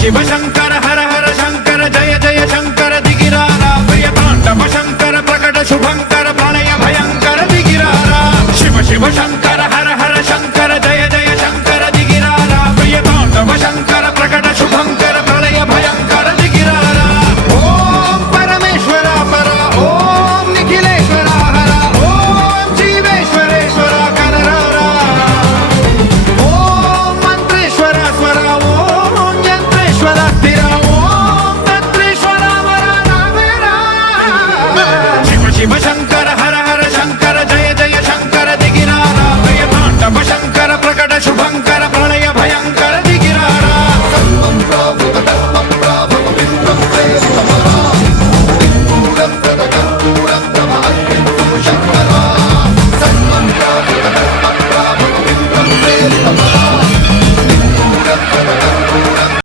शिव शंकर हर हर शंकर जय जय शंकर दिगिरारा प्रिय तांडव शंकर प्रकट शुभंकर प्रणय भयंकर दिगिरारा शिव शिव शंकर